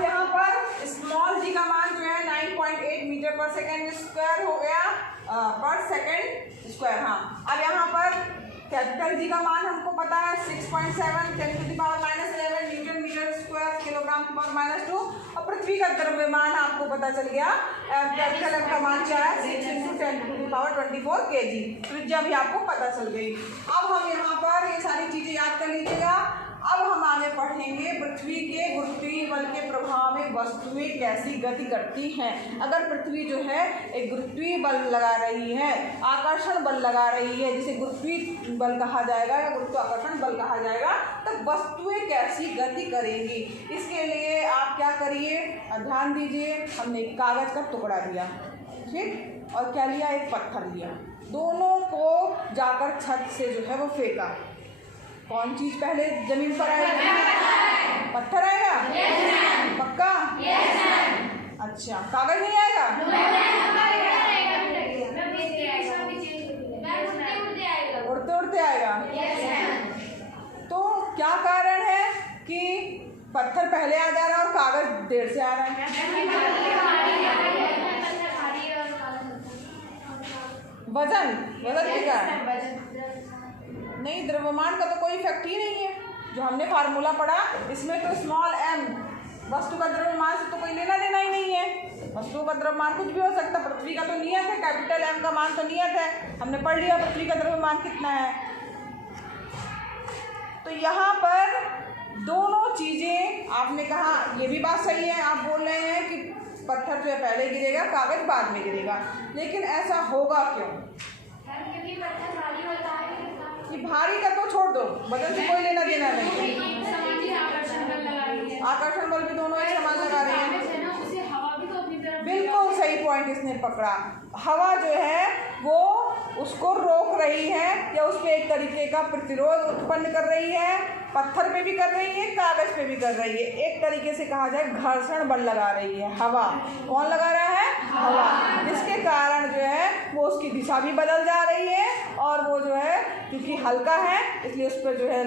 अब यहाँ पर स्मॉल जी का मान जो है 9.8 मीटर पर सेकेंड स्क्वायर हो गया, पर सेकेंड स्क्वायर। हाँ, अब यहाँ पर कैपिटल जी का मान हमको पता है 6.7 10⁻11 न्यूटन मीटर स्क्वायर किलोग्राम की पावर -2, और पृथ्वी का द्रव्यमान आपको पता चल गया, कैपिटल एम का मान क्या है 6 × 10⁻24 kg। त्रिज्या भी आपको पता चल गई। अब हम यहाँ पर ये सारी चीजें याद कर लीजिएगा। अब हम आगे पढ़ेंगे पृथ्वी के गुरुत्वीय बल के प्रभाव में वस्तुएं कैसी गति करती हैं। अगर पृथ्वी जो है एक गुरुत्वीय बल लगा रही है, आकर्षण बल लगा रही है, जिसे गुरुत्वीय बल कहा जाएगा या गुरुत्वाकर्षण बल कहा जाएगा, तब वस्तुएं कैसी गति करेंगी। इसके लिए आप क्या करिए, ध्यान दीजिए। हमने एक कागज का टुकड़ा लिया, ठीक, और क्या लिया, एक पत्थर लिया। दोनों को जाकर छत से जो है वो फेंका। कौन चीज पहले जमीन पर आएगा? पत्थर आएगा? पक्का? अच्छा, कागज नहीं आएगा? उड़ते उड़ते आएगा। तो क्या कारण है कि पत्थर पहले आ जा रहा है और कागज देर से आ रहा है? वजन के कारण नहीं, द्रव्यमान का तो कोई इफेक्ट ही नहीं है। जो हमने फार्मूला पढ़ा इसमें तो स्मॉल m वस्तु का द्रव्यमान से तो कोई लेना देना ही नहीं है। वस्तु का द्रव्यमान कुछ भी हो सकता है। पृथ्वी का तो नियत है, कैपिटल M का मान तो नियत है, हमने पढ़ लिया पृथ्वी का द्रव्यमान कितना है। तो यहाँ पर दोनों चीजें आपने कहा, ये भी बात सही है, आप बोल रहे हैं कि पत्थर जो है पहले गिरेगा, कागज बाद में गिरेगा, लेकिन ऐसा होगा क्यों? कि भारी का तो छोड़ दो, वजन से कोई लेना देना नहीं। आकर्षण बल भी दोनों एक समान लगा रही है। बिल्कुल सही पॉइंट इसने पकड़ा। हवा जो है वो उसको रोक रही है या उस पर एक तरीके का प्रतिरोध उत्पन्न कर रही है। पत्थर पे भी कर रही है, कागज पे भी कर रही है। एक तरीके से कहा जाए घर्षण बल लगा रही है हवा। कौन लगा रहा है? हवा। जिसके कारण जो है वो उसकी दिशा भी बदल जा रही है, और वो जो है क्योंकि हल्का है इसलिए उस पर जो है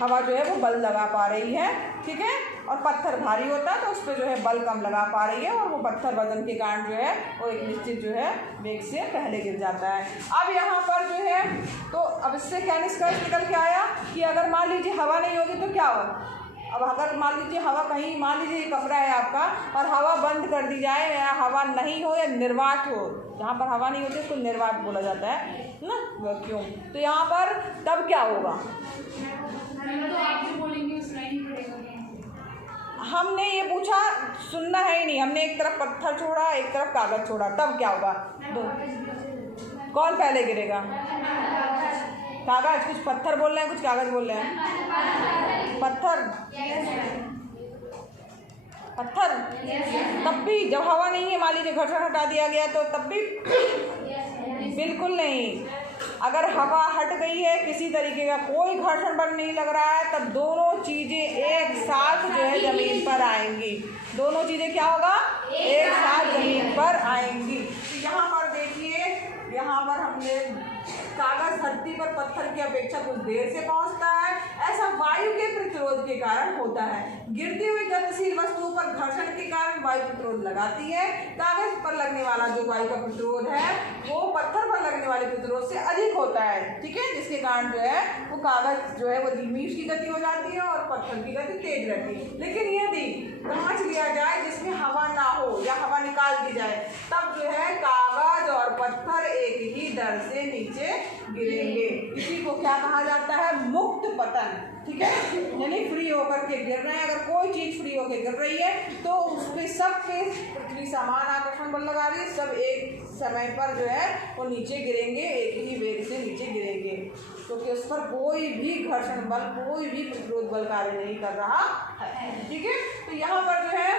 हवा जो है वो बल लगा पा रही है, ठीक है। और पत्थर भारी होता है तो उस पर जो है बल कम लगा पा रही है, और वो पत्थर वजन के कारण जो है वो एक निश्चित जो है वेग से पहले गिर जाता है। अब यहाँ पर जो है तो अब इससे क्या निष्कर्ष निकल के आया कि अगर मान लीजिए हवा नहीं होगी तो क्या होगा। अब अगर मान लीजिए हवा कहीं, मान लीजिए कमरा है आपका और हवा बंद कर दी जाए, या हवा नहीं हो या निर्वात हो, जहाँ पर हवा नहीं होती उसको निर्वात बोला जाता है ना, क्यों, तो यहाँ पर तब क्या होगा? हमने ये पूछा, सुनना है ही नहीं, हमने एक तरफ पत्थर छोड़ा एक तरफ कागज छोड़ा, तब क्या होगा? कौन पहले गिरेगा? कागज। कुछ पत्थर बोल रहे हैं, कुछ कागज बोल रहे हैं। पत्थर। पत्थर तब भी जब हवा नहीं है, मान लीजिए घर्षण हटा दिया गया तो तब भी बिल्कुल नहीं। अगर हवा हट गई है, किसी तरीके का कोई घर्षण बल नहीं लग रहा है, तब दोनों चीजें एक साथ जो है जमीन पर आएंगी। दोनों चीजें क्या होगा? एक साथ जमीन पर आएंगी। तो यहाँ पर देखिए, यहाँ पर हमने कागज धरती पर पत्थर की अपेक्षा कुछ देर से पहुंचता है। ऐसा वायु के प्रतिरोध के कारण होता है। गिरती हुई गतिशील वस्तुओं पर घर्षण के कारण वायु प्रतिरोध लगाती है। कागज पर लगने वाला जो वायु का प्रतिरोध है वो पत्थर पर लगने वाले प्रतिरोध से अधिक होता है, ठीक है। जिसके कारण जो है वो कागज जो है वो धीमी उसकी गति हो जाती है और पत्थर की गति तेज रहती है। लेकिन यदि कांच लिया जाए जिसमें हवा ना हो या हवा निकाल दी जाए, तब जो है कागज और पत्थर एक ही दर से नीचे गिरेंगे। इसी को क्या कहा जाता है? मुक्त पतन, ठीक है। यानी फ्री होकर के गिर रहे हैं। अगर कोई चीज फ्री होकर गिर रही है तो उस पे सब पे पृथ्वी समान आकर्षण बल लगा रही है, सब एक समय पर जो है वो नीचे गिरेंगे, एक ही वेग से नीचे गिरेंगे, क्योंकि उस पर कोई भी घर्षण बल, कोई भी प्रतिरोध बल कार्य नहीं कर रहा है, ठीक है। तो यहाँ पर जो है,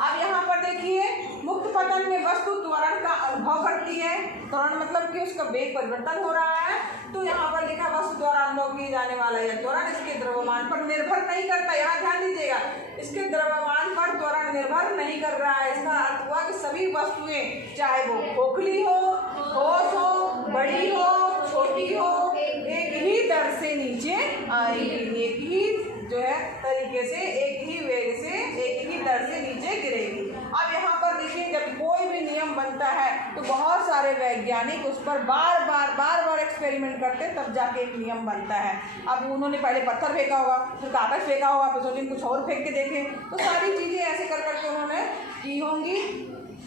अब यहाँ पर देखिए, मुक्त पतन में वस्तु त्वरण का अनुभव करती है। त्वरण मतलब कि उसका वेग परिवर्तन हो रहा है। तो यहाँ पर लिखा वस्तु द्वारा अनुभव किए जाने वाला यह त्वरण इसके द्रव्यमान पर निर्भर नहीं करता। यहाँ ध्यान दीजिएगा, इसके द्रव्यमान पर त्वरण निर्भर नहीं कर रहा है। इसका अर्थ हुआ कि सभी वस्तुएं, चाहे वो खोखली हो, ठोस हो, बड़ी हो, छोटी हो, एक ही दर से नीचे आएगी, एक ही जो है तरीके से एक ही वेग से एक ही दर से नीचे गिरेगी। अब यहाँ पर देखिए जब कोई भी नियम बनता है तो बहुत सारे वैज्ञानिक उस पर बार बार एक्सपेरिमेंट करते हैं तब जाके एक नियम बनता है। अब उन्होंने पहले पत्थर फेंका होगा, फिर कागज फेंका होगा, फिर सोचें कुछ और फेंक के देखें, तो सारी चीज़ें ऐसे कर करके उन्होंने की होंगी,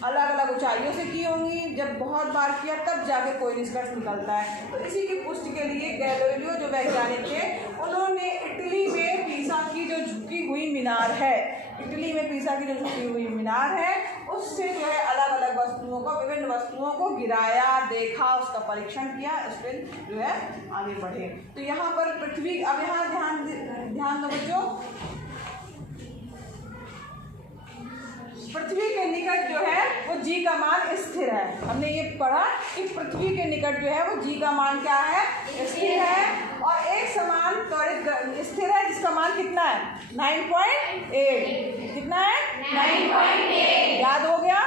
अलग अलग ऊंचाइयों से की होंगी। जब बहुत बार किया तब जाके कोई निष्कर्ष निकलता है। तो इसी की पुष्टि के लिए गैलीलियो जो वैज्ञानिक थे उन्होंने इटली में पीसा की जो झुकी हुई मीनार है, इटली में पीसा की जो झुकी हुई मीनार है उससे जो है अलग अलग वस्तुओं को, विभिन्न वस्तुओं को गिराया, देखा, उसका परीक्षण किया, इस पर जो है आगे बढ़े। तो यहाँ पर पृथ्वी, अब यहाँ ध्यान दो बच्चों, पृथ्वी के निकट जो है वो जी का मान स्थिर है। हमने ये पढ़ा कि पृथ्वी के निकट जो है वो जी का मान क्या है, स्थिर है। और एक समान त्वरित स्थिर है जिसका मान कितना है, 9.8। कितना है, 9.8। याद हो गया?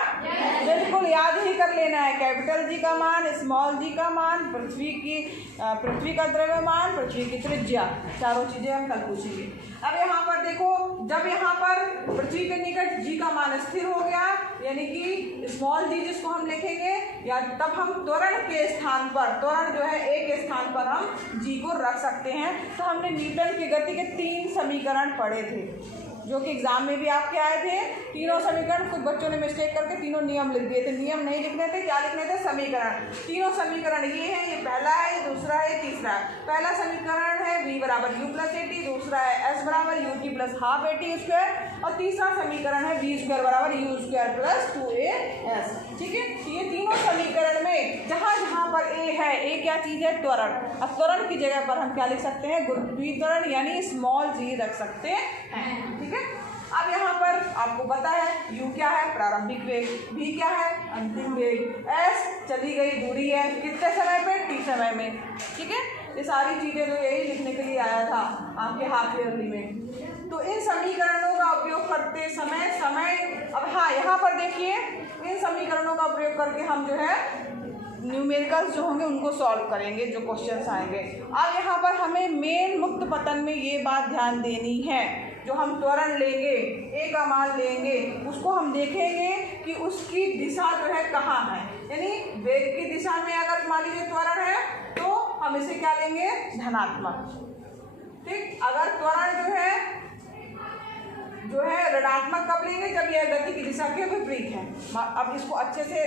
बिल्कुल याद ही कर लेना है। कैपिटल जी का मान, स्मॉल जी का मान, पृथ्वी का द्रव्यमान, पृथ्वी की त्रिज्या, चारों चीजें हम कल पूछेंगे। अब यहाँ पर देखो, जब यहाँ पर पृथ्वी के निकट जी का मान स्थिर हो गया, यानी कि स्मॉल जी जिसको हम लिखेंगे, या तब हम त्वरण के स्थान पर, त्वरण जो है एक स्थान पर हम जी को रख सकते हैं। तो हमने न्यूटन की गति के 3 समीकरण पढ़े थे जो कि एग्जाम में भी आपके आए थे। तीनों समीकरण, कुछ बच्चों ने मिस्टेक करके तीनों नियम लिख दिए थे। नियम नहीं लिखने थे, क्या लिखने थे, समीकरण। तीनों समीकरण ये है, ये पहला है, ये दूसरा है, ये तीसरा है। पहला समीकरण है v बराबर u प्लस AT, दूसरा है s बराबर ut plus half AT square, और तीसरा समीकरण है v स्क्वायर बराबर u स्क्वायर प्लस 2as। ठीक है, ये तीनों समीकरण में जहाँ जहाँ पर a है, a क्या चीज़ है, त्वरण। अब त्वरण की जगह पर हम क्या लिख सकते हैं, गुरुत्वीय यानी स्मॉल जी रख सकते हैं। ठीक है, अब यहाँ पर आपको पता है u क्या है, प्रारंभिक वेग, v क्या है, अंतिम वेग, s चली गई दूरी है, कितने समय पे, t समय में। ठीक है, ये सारी चीज़ें तो यही लिखने के लिए आया था आपके हाफ ईयरली में। तो इन समीकरणों का उपयोग करते समय अब हाँ, यहाँ पर देखिए, इन समीकरणों का प्रयोग करके हम जो है न्यूमेरिकल्स जो होंगे उनको सॉल्व करेंगे, जो क्वेश्चंस आएंगे। अब यहाँ पर हमें मेन मुक्त पतन में ये बात ध्यान देनी है, जो हम त्वरण लेंगे, ए का मान लेंगे, उसको हम देखेंगे कि उसकी दिशा जो है कहाँ है। यानी वेग की दिशा में अगर मान लीजिए त्वरण है तो हम इसे क्या लेंगे, धनात्मक। ठीक, अगर त्वरण जो है ऋणात्मक कब लेंगे, जब यह गति की दिशा के विपरीत है। अब इसको अच्छे से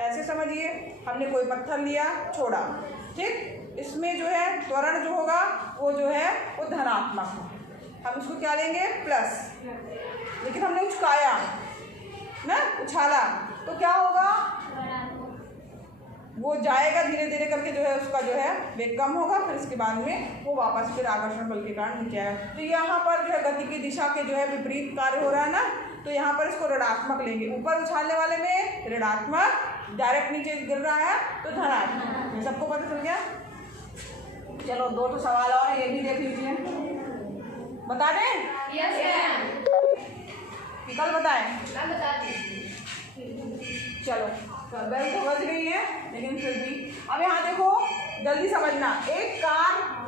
ऐसे समझिए, हमने कोई पत्थर लिया, छोड़ा, ठीक, इसमें जो है त्वरण जो होगा वो जो है वो धनात्मक है, हम इसको क्या लेंगे, प्लस। लेकिन हमने उछकाया ना, उछाला, तो क्या होगा, वो जाएगा धीरे धीरे करके, जो है उसका जो है वेग कम होगा, फिर इसके बाद में वो वापस फिर आकर्षण बल के कारण नीचे आएगा। तो यहाँ पर जो है गति की दिशा के जो है विपरीत कार्य हो रहा है ना, तो यहाँ पर इसको ऋणात्मक लेंगे। ऊपर उछालने वाले में ऋणात्मक, डायरेक्ट नीचे गिर रहा है तो धनात्मक। ये सबको पता चल गया? चलो 2 तो सवाल और है, ये भी देख लीजिए। बता दें? Yes ma'am. कल बताएं? मैम बता दें। चलो, बेल तो बज गई है, लेकिन फिर भी अब यहाँ देखो, जल्दी समझना। एक कार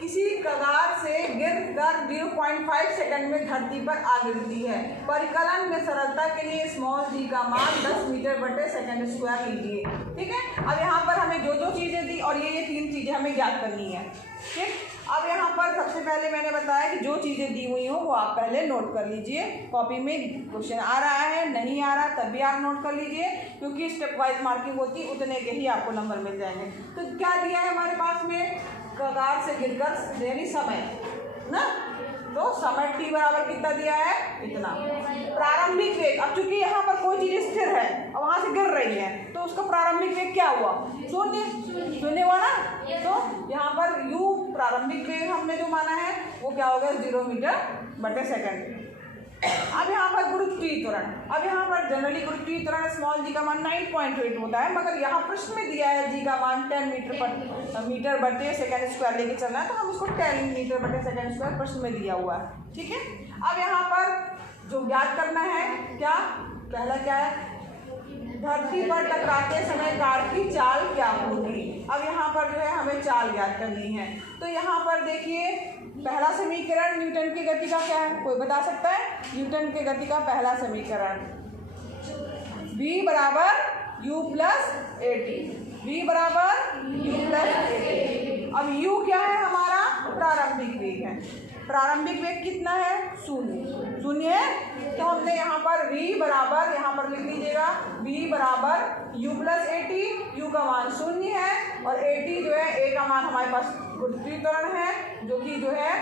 किसी कगार से गिरकर 0.5 सेकंड में धरती पर आ गिरती है। परिकलन में सरलता के लिए स्मॉल जी का मान 10 मीटर बटे सेकंड स्क्वायर लीजिए। ठीक है, अब यहाँ पर हमें जो जो चीज़ें दी और ये 3 चीज़ें हमें ज्ञात करनी है। ठीक, अब यहाँ पर सबसे पहले मैंने बताया कि जो चीज़ें दी हुई हो वो आप पहले नोट कर लीजिए। कॉपी में क्वेश्चन आ रहा है, नहीं आ रहा तब भी आप नोट कर लीजिए, क्योंकि स्टेप वाइज मार्किंग होती है, उतने के ही आपको नंबर मिल जाएंगे। तो क्या दिया है हमारे पास में, कगार से गिरकर यानी समय ना, तो समय t बराबर कितना दिया है, इतना। प्रारंभिक वेग, अब चूंकि यहाँ पर कोई चीज़ स्थिर है और वहाँ से गिर रही है, तो उसका प्रारंभिक वेग क्या हुआ, 0 हुआ ना। तो यहाँ पर u प्रारंभिक वेग हमने जो माना है वो क्या हो गया, 0 मीटर बटे सेकंड। अब यहाँ पर गुरुत्वीय त्वरण, अब यहाँ पर जनरली गुरुत्वीय त्वरण स्मॉल जी का मान 9.8 होता है, मगर यहाँ प्रश्न में दिया है जी का मान 10 मीटर बटे सेकंड स्क्वायर लेके चलना है, तो हम इसको 10 मीटर बटे सेकंड स्क्वायर प्रश्न में दिया हुआ है। ठीक है, अब यहाँ पर जो ज्ञात करना है, क्या पहला क्या है, धरती पर टकराते समय कार की चाल क्या होगी। अब यहाँ पर जो है हमें चाल ज्ञात करनी है। तो यहाँ पर देखिए पहला समीकरण न्यूटन की गति का क्या है, कोई बता सकता है? न्यूटन की गति का पहला समीकरण v बराबर u plus A T, v बराबर u प्लस ए टी। अब u क्या है हमारा? प्रारंभिक वेग है। प्रारंभिक वेग कितना है? 0। 0 है तो हमने यहाँ पर v बराबर, यहाँ पर लिख लीजिएगा v बराबर u plus A T. u का मान 0 है और ए टी जो है, a का मान हमारे पास गुरुत्वीय त्वरण है जो कि जो है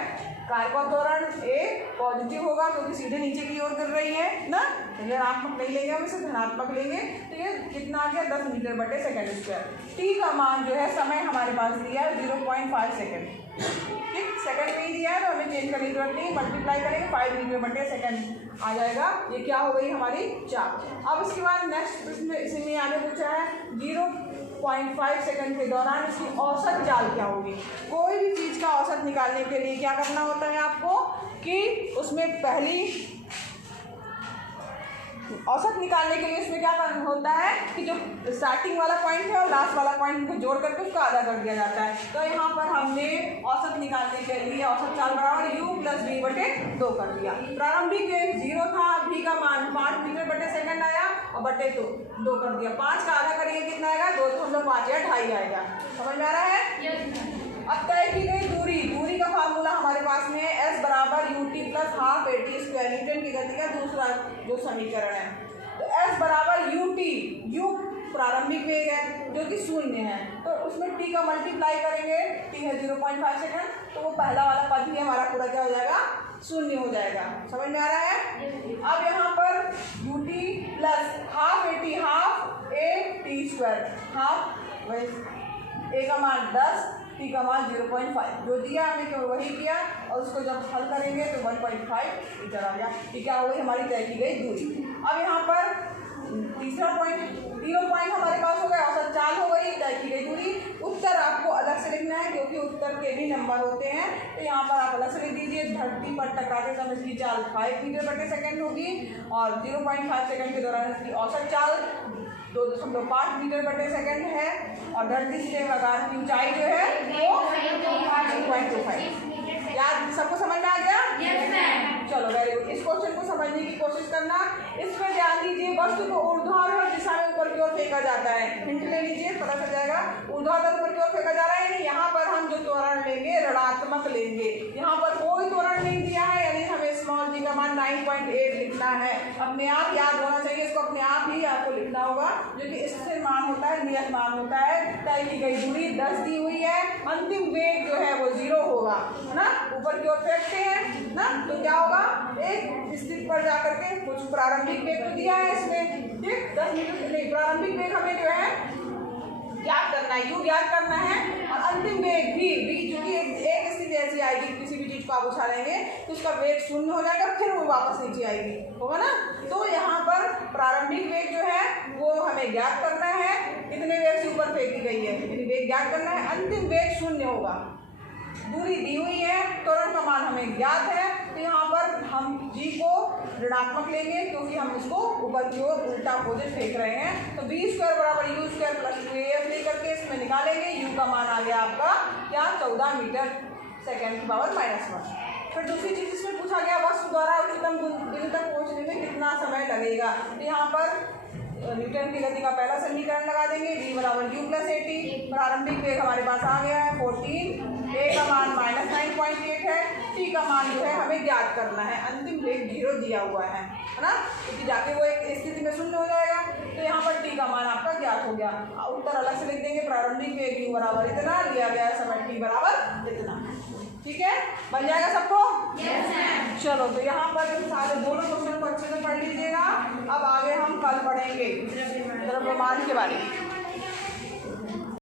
कार्य त्वरण a पॉजिटिव होगा क्योंकि सीधे नीचे की ओर कर रही है ना, ऋणात्मक नहीं लेंगे हम इसे, धनात्मक लेंगे। तो ये कितना आ गया? 10 मीटर बटे सेकेंड स्क्वायर। टी का मान जो है, समय हमारे पास दिया है 0.5 सेकेंड, ठीक, सेकंड में ही दिया है तो हमें चेंज करने की जरूरत नहीं, मल्टीप्लाई करेंगे 5 मीटर बटे सेकेंड आ जाएगा। ये क्या हो गई हमारी? चाप। अब इसके बाद नेक्स्ट प्रश्न इसी में आगे पूछा है 0.5 सेकंड के दौरान इसकी औसत चाल क्या होगी। कोई भी चीज़ का औसत निकालने के लिए क्या करना होता है आपको कि उसमें पहली औसत निकालने के लिए इसमें क्या करना होता है कि जो स्टार्टिंग वाला पॉइंट है और लास्ट वाला पॉइंट को जोड़ करके उसको आधा कर दिया जाता है। तो यहाँ पर हमने औसत निकालने के लिए औसत चाल बराबर u प्लस v बटे 2 कर दिया। प्रारंभिक वेग 0 था, v का मान 5 मीटर बटे सेकंड आया और बटे 2 कर दिया। 5 का आधा करेंगे कितना आएगा? 2.5 या 2.5 आएगा। समझ में आ रहा है? अब तय की गई दूरी, दूरी का फार्मूला हमारे पास में है s बराबर you t plus half a t square, Newton की गति का दूसरा जो समीकरण है। तो s बराबर यू टी, u प्रारंभिक वेग है जो कि 0 है, तो उसमें t का मल्टीप्लाई करेंगे, t है 0.5 सेकंड, तो वो पहला वाला पद ही हमारा पूरा क्या हो जाएगा? 0 हो जाएगा। समझ में आ रहा है? अब यहाँ पर u t plus half a t, half a t square, half a का मान 10, टी का मान 0.5 जो दिया हमें केवल वही किया और उसको जब हल करेंगे तो 1.5 मीटर आ गया। ये क्या हो गई? हमारी तय की गई दूरी। अब यहाँ पर तीसरा पॉइंट, तीनों पॉइंट हमारे पास हो गए, औसत चाल हो गई, तय की गई दूरी। उत्तर आपको अलग से लिखना है क्योंकि उत्तर के भी नंबर होते हैं, तो यहाँ पर आप अलग से लिख दीजिए। धरती पर टकराते समय इसकी चाल 5 मीटर बटे सेकेंड होगी और 0.5 सेकेंड के दौरान इसकी औसत चाल 2.5 मीटर बटे सेकंड है और धरती से आकाश की ऊंचाई जो है वो 1.25। याद सबको समझ में आ गया? Yes ma'am. चलो वेरी गुड। इस क्वेश्चन को समझने की कोशिश करना। इसमें ध्यान दीजिए, वस्तु को ऊर्ध्वाधर दिशा में ऊपर की ओर फेंका जाता है। हिंट ले लीजिए, पता चल जाएगा। ऊर्ध्वाधर ऊपर की ओर फेंका जा रहा है, यहाँ पर हम जो त्वरण लेंगे ऋणात्मक लेंगे। यहाँ पर कोई त्वरण नहीं दिया है, यानी हमें स्मॉल जी का मान 9.8 लिखना है। अपने आप याद होना चाहिए, इसको अपने आप ही आपको लिखना होगा, जो कि इससे मान होता है, नियत मान होता है। तय की गई दूरी 10 दी हुई है। अंतिम वेग जो है वो 0 होगा, है ना। ऊपर की ओर फेंकते हैं ना, तो क्या होगा? एक स्थिति पर जाकर के कुछ प्रारंभिक वेग तो दिया है इसमें, ठीक, 10 मीटर नहीं, प्रारंभिक वेग हमें जो है याद करना है, यू याद करना है। और अंतिम वेग भी चूंकि एक स्थिति ऐसी आएगी, किसी भी चीज को आप उछालेंगे तो उसका वेग 0 हो जाएगा, फिर वो वापस नीचे आएगी, होगा ना। तो यहाँ पर प्रारंभिक वेग जो है वो हमें ज्ञात करना है, कितने वेग से ऊपर फेंकी गई है, यानी वेग ज्ञात करना है। अंतिम वेग 0 होगा। दूरी दी हुई है, त्वरण का मान हमें ज्ञात है, तो यहाँ पर हम g को ऋणात्मक लेंगे क्योंकि हम इसको ऊपर की ओर उल्टा अपोजिट फेंक रहे हैं। तो v स्क्वायर बराबर यू स्क्वायर प्लस 2af लेकर के इसमें निकालेंगे। u का मान आ गया आपका क्या? 14 मीटर सेकेंड की पावर -1। फिर दूसरी चीज इसमें पूछा गया, वस्तु द्वारा उच्चतम बिंदु तक पहुँचने में कितना समय लगेगा। तो यहाँ पर न्यूटन की गति का पहला समीकरण लगा देंगे, v बराबर u प्लस ए टी। प्रारंभिक वेग हमारे पास आ गया है 14, a का मान -9.8 है, t का मान जो है हमें ज्ञात करना है। अंतिम वेग 0 दिया हुआ है ना, क्योंकि जाके वो एक स्थिति में 0 हो जाएगा। तो यहाँ पर t का मान आपका ज्ञात हो गया। उत्तर अलग से लिख देंगे, प्रारंभिक वेग u बराबर इतना, लिया गया समय t बराबर इतना। ठीक है, बन जाएगा सबको? Yes ma'am. चलो, तो यहाँ पर सारे दोनों क्वेश्चन को अच्छे से पढ़ लीजिएगा। अब आगे हम कल पढ़ेंगे द्रव्यमान के बारे में।